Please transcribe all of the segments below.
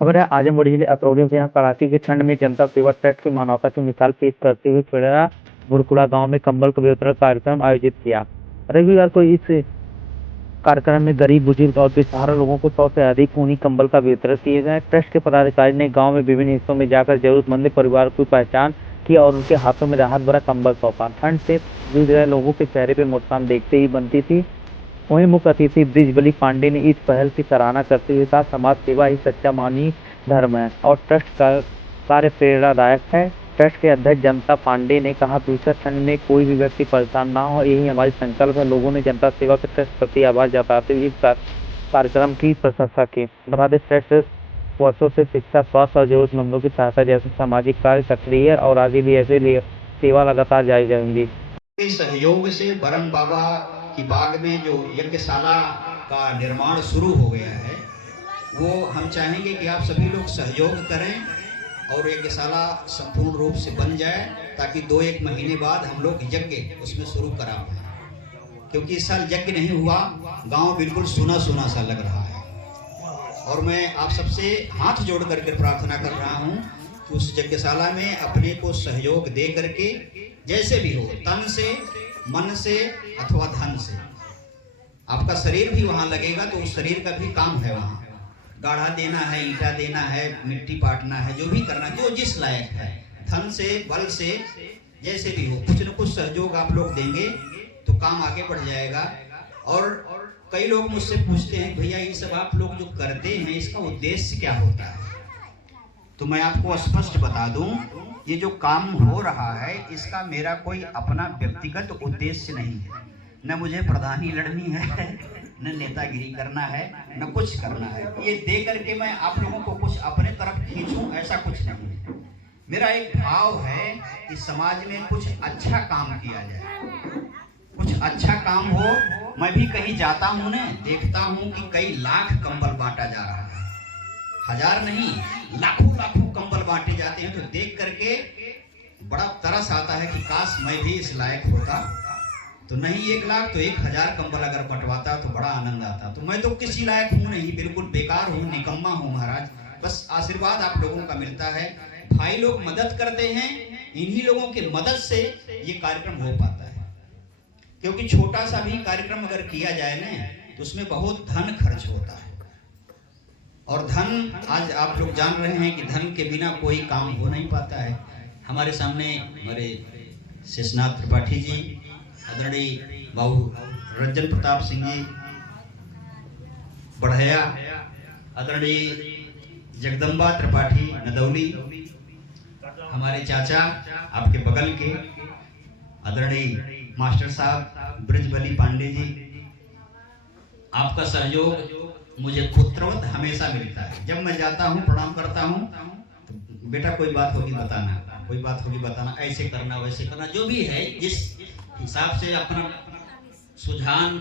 खबर है आजम बड़ी जिले अतरौली से यहाँ कड़ाके की ठंड में जनता सेवा ट्रस्ट की मानवता की मिसाल पेश करते हुए पेड़ा बुरकुड़ा गांव में कंबल का वितरण कार्यक्रम आयोजित किया। रविवार को इस कार्यक्रम में गरीब बुजुर्ग और बेसहारा लोगों को 100 से अधिक ऊनी कंबल का वितरण किए गए। ट्रस्ट के पदाधिकारी ने गांव में विभिन्न हिस्सों में जाकर जरूरतमंद परिवार की पहचान की और उनके हाथों में राहत भरा कंबल सौंपा। ठंड से जूझ रहे लोगों के चेहरे पर मुस्कान देखते ही बनती थी। वहीं मुख्य अतिथि ब्रिजबली पांडे ने इस पहल की सराहना करते हुए कहा, समाज सेवा ही सच्चा मानवीय धर्म है और ट्रस्ट का कार्य प्रेरणादायक है। ट्रस्ट के अध्यक्ष जनता पांडे ने कहा, भीषण ठंड में कोई भी व्यक्ति परेशान ना हो, यही हमारी संकल्प है। लोगों ने जनता सेवा के ट्रस्ट प्रति आभार जताते हुए इस कार्यक्रम की प्रशंसा की। बता दें, ट्रस्ट वर्षों से शिक्षा, स्वास्थ्य और जरूरतमंदों की सहायता जैसे सामाजिक कार्य सक्रिय और आगे भी ऐसे सेवा लगातार जारी रहेंगी। सहयोग से बरम बाबा की बाग में जो यज्ञशाला का निर्माण शुरू हो गया है, वो हम चाहेंगे कि आप सभी लोग सहयोग करें और यज्ञशाला संपूर्ण रूप से बन जाए, ताकि 2-1 महीने बाद हम लोग यज्ञ उसमें शुरू करा पाए। क्योंकि इस साल यज्ञ नहीं हुआ, गांव बिल्कुल सूना सूना सा लग रहा है। और मैं आप सबसे हाथ जोड़ करके प्रार्थना कर रहा हूं कि उस यज्ञशाला में अपने को सहयोग दे करके, जैसे भी हो, तन से, मन से अथवा धन से, आपका शरीर भी वहां लगेगा तो उस शरीर का भी काम है। वहां गाढ़ा देना है, ईंटा देना है, मिट्टी पाटना है, जो भी करना, जो जिस लायक है, धन से, बल से, जैसे भी हो, कुछ न कुछ सहयोग आप लोग देंगे तो काम आगे बढ़ जाएगा। और कई लोग मुझसे पूछते हैं, भैया ये सब आप लोग जो करते हैं इसका उद्देश्य क्या होता है? तो मैं आपको स्पष्ट बता दूं, ये जो काम हो रहा है इसका मेरा कोई अपना व्यक्तिगत उद्देश्य नहीं है। न मुझे प्रधानी लड़नी है, न नेतागिरी करना है, न कुछ करना है। ये दे करके मैं आप लोगों को कुछ अपने तरफ खींचूं, ऐसा कुछ नहीं है। मेरा एक भाव है कि समाज में कुछ अच्छा काम किया जाए, कुछ अच्छा काम हो। मैं भी कहीं जाता हूँ ना, देखता हूँ कि कई लाख कंबल बांटा जा रहा है, हजार नहीं, लाखों लाखों कंबल बांटे जाते हैं। तो देख करके बड़ा तरस आता है कि काश मैं भी इस लायक होता, तो नहीं 1 लाख तो 1000 कंबल अगर बंटवाता तो बड़ा आनंद आता। तो मैं तो किसी लायक हूँ नहीं, बिल्कुल बेकार हूँ, निकम्मा हूँ महाराज। बस आशीर्वाद आप लोगों का मिलता है, भाई लोग मदद करते हैं, इन्हीं लोगों की मदद से ये कार्यक्रम हो पाता है। क्योंकि छोटा सा भी कार्यक्रम अगर किया जाए ना, तो उसमें बहुत धन खर्च होता है। और धन, आज आप लोग जान रहे हैं कि धन के बिना कोई काम हो नहीं पाता है। हमारे सामने हमारे शेषनाथ त्रिपाठी जी, आदरणीय बाबू रंजन प्रताप सिंह जी बढ़ैया, आदरणीय जगदम्बा त्रिपाठी नदौली, हमारे चाचा आपके बगल के आदरणीय मास्टर साहब ब्रिजबली पांडे जी, आपका सहयोग मुझे पुत्रवत हमेशा मिलता है। जब मैं जाता हूँ, प्रणाम करता हूँ, तो बेटा कोई बात होगी बताना, कोई बात होगी बताना, ऐसे करना वैसे करना, जो भी है जिस हिसाब से अपना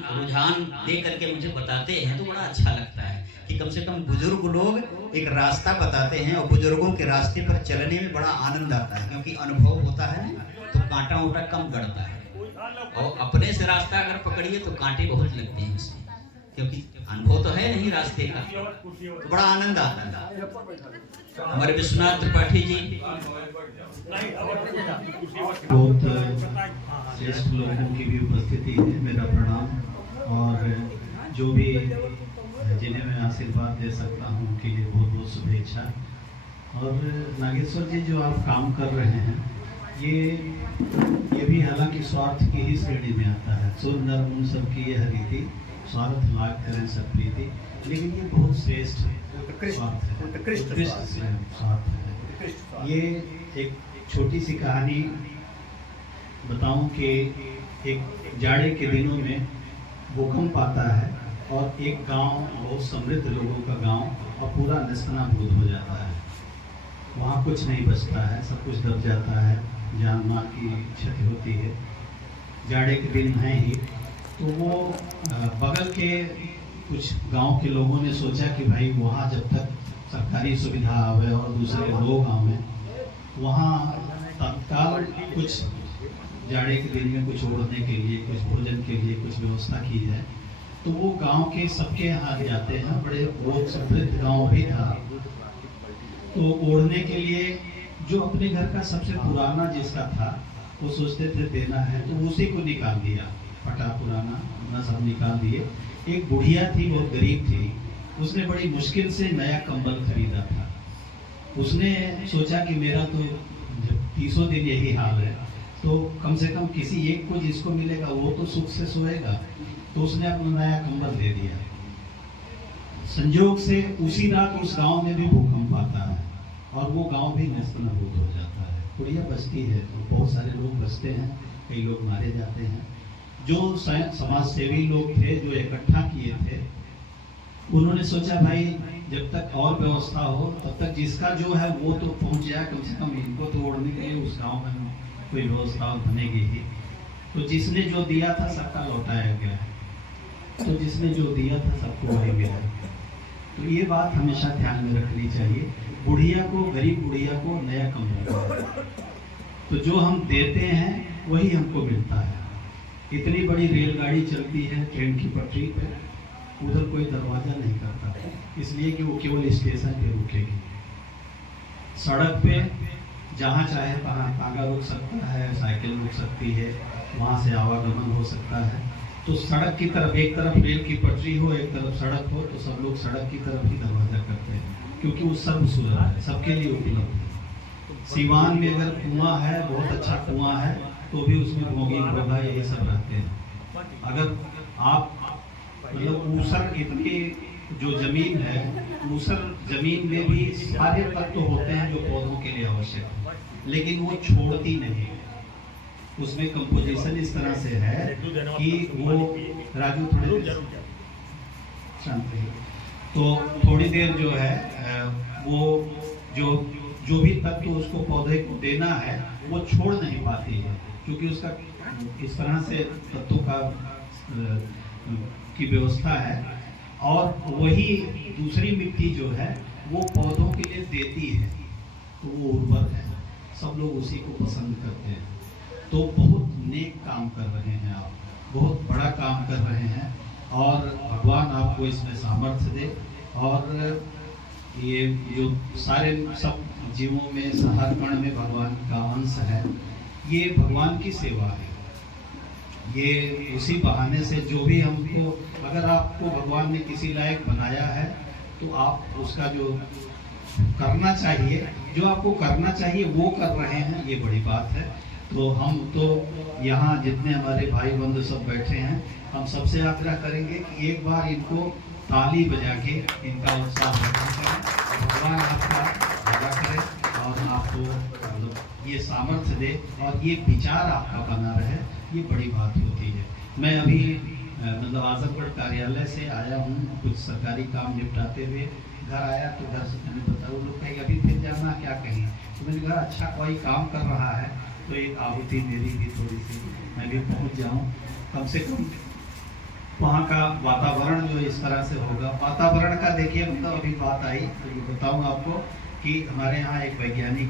रुझान दे करके मुझे बताते हैं, तो बड़ा अच्छा लगता है कि कम से कम बुजुर्ग लोग एक रास्ता बताते हैं। और बुजुर्गों के रास्ते पर चलने में बड़ा आनंद आता है, क्योंकि अनुभव होता है ना, तो कांटा उटा कम गड़ता है। और अपने से रास्ता अगर पकड़िए तो कांटे बहुत लगते हैं उसमें, क्योंकि अनुभव तो है नहीं रास्ते का, तो बड़ा आनंद आता है। हमारे विश्वनाथ त्रिपाठी जी, बहुत श्रेष्ठ लोगों की भी उपस्थिति है, मेरा प्रणाम। और जो भी जिन्हें मैं आशीर्वाद दे सकता हूँ उनके लिए बहुत बहुत शुभेच्छा। और नागेश्वर जी, जो आप काम कर रहे हैं, ये भी हालांकि स्वार्थ की ही श्रेणी में आता है। सुर नर मुन सब की यह रीति, स्वार्थ लाग करें सब प्रीति, लेकिन ये बहुत श्रेष्ठ स्वार्थ है, उत्कृष्ट स्वार्थ है। ये एक छोटी सी कहानी बताऊं कि एक जाड़े के दिनों में भूकंप आता है और एक गांव, बहुत समृद्ध लोगों का गांव, और पूरा नेस्तनाबूद हो जाता है। वहाँ कुछ नहीं बचता है, सब कुछ दब जाता है, जान माल की क्षति होती है। जाड़े के दिन हैं ही, तो वो बगल के कुछ गांव के लोगों ने सोचा कि भाई वहाँ जब तक सरकारी सुविधा आवे और दूसरे लोग आवे, वहाँ तत्काल कुछ जाड़े के दिन में कुछ ओढ़ने के लिए, कुछ भोजन के लिए कुछ व्यवस्था की जाए। तो वो गांव के सबके यहाँ जाते हैं, बड़े लोग समृद्ध गांव भी था, तो ओढ़ने के लिए जो अपने घर का सबसे पुराना जिसका था वो सोचते थे देना है, तो उसी को निकाल दिया, फटा पुराना अपना सब निकाल दिए। एक बुढ़िया थी, बहुत गरीब थी, उसने बड़ी मुश्किल से नया कंबल खरीदा था। उसने सोचा कि मेरा तो 30 दिन यही हाल है, तो कम से कम किसी एक को जिसको मिलेगा वो तो सुख से सोएगा, तो उसने अपना नया कंबल दे दिया। संयोग से उसी रात उस गांव में भी भूकंप आता है और वो गांव भी नेस्तनाबूद हो जाता है। बुढ़िया बचती है तो बहुत सारे लोग बचते हैं, कई लोग मारे जाते हैं। जो समाज सेवी लोग थे जो इकट्ठा किए थे, उन्होंने सोचा भाई जब तक और व्यवस्था हो तब तक जिसका जो है वो तो पहुंच जाए, कम से कम इनको तो ओढ़ने के लिए उस गांव में कोई व्यवस्था बनेगी ही। तो जिसने जो दिया था सबका लौटाया गया, तो जिसने जो दिया था सबको वही मिला। तो ये बात हमेशा ध्यान में रखनी चाहिए। बुढ़िया को, गरीब बुढ़िया को नया कंबल, तो जो हम देते हैं वही हमको मिलता है। इतनी बड़ी रेलगाड़ी चलती है ट्रेन की पटरी पे, उधर कोई दरवाजा नहीं करता, इसलिए कि वो केवल स्टेशन पे रुकेगी। सड़क पे जहाँ चाहे तहाँ तांगा रुक सकता है, साइकिल रुक सकती है, वहाँ से आवागमन हो सकता है। तो सड़क की तरफ, एक तरफ रेल की पटरी हो, एक तरफ सड़क हो, तो सब लोग सड़क की तरफ ही दरवाजा करते हैं, क्योंकि वो सर्वसुलभ है, सबके लिए उपलब्ध है। सीवान में अगर कुआं है, बहुत अच्छा कुआं है, तो भी उसमें भोगी घोड़ा यही सब रहते हैं। अगर आप मतलब ऊसर, इतनी जो जमीन है, ऊसर जमीन में भी सारे तत्व होते हैं जो पौधों के लिए आवश्यक है, लेकिन वो छोड़ती नहीं। उसमें कंपोजिशन इस तरह से है कि वो, राजू थोड़ी देर शांत रहिए, तो थोड़ी देर जो है वो जो भी तत्व उसको पौधे को देना है वो छोड़ नहीं पाती है, क्योंकि उसका इस तरह से तत्वों का की व्यवस्था है। और वही दूसरी मिट्टी जो है वो पौधों के लिए देती है, तो वो उर्वर है, सब लोग उसी को पसंद करते हैं। तो बहुत नेक काम कर रहे हैं आप, बहुत बड़ा काम कर रहे हैं, और भगवान आपको इसमें सामर्थ्य दे। और ये जो सारे सब जीवों में, हर कण में भगवान का अंश है, ये भगवान की सेवा है। ये उसी बहाने से जो भी हमको, अगर आपको भगवान ने किसी लायक बनाया है तो आप उसका जो करना चाहिए, जो आपको करना चाहिए वो कर रहे हैं, ये बड़ी बात है। तो हम तो यहाँ जितने हमारे भाई बंधु सब बैठे हैं, हम सबसे आग्रह करेंगे कि एक बार इनको ताली बजा के इनका उत्साह बढ़ा करें, भगवान आपका भला करे और आपको मतलब ये सामर्थ्य दे और ये विचार आपका बना रहे, ये बड़ी बात होती है। मैं अभी मतलब आजमगढ़ कार्यालय से आया हूँ, कुछ सरकारी काम निपटाते हुए घर आया, तो घर से मैंने बताया, वो लोग कहीं अभी फिर जाना क्या कहीं, तो मैंने कहा अच्छा कोई काम कर रहा है तो एक आहुति मेरी भी थोड़ी सी, मैं भी पहुँच जाऊँ, कम से कम वहाँ का वातावरण जो इस तरह से होगा। वातावरण का देखिए, मतलब अभी बात आई तो बताऊँ आपको कि हमारे यहाँ एक वैज्ञानिक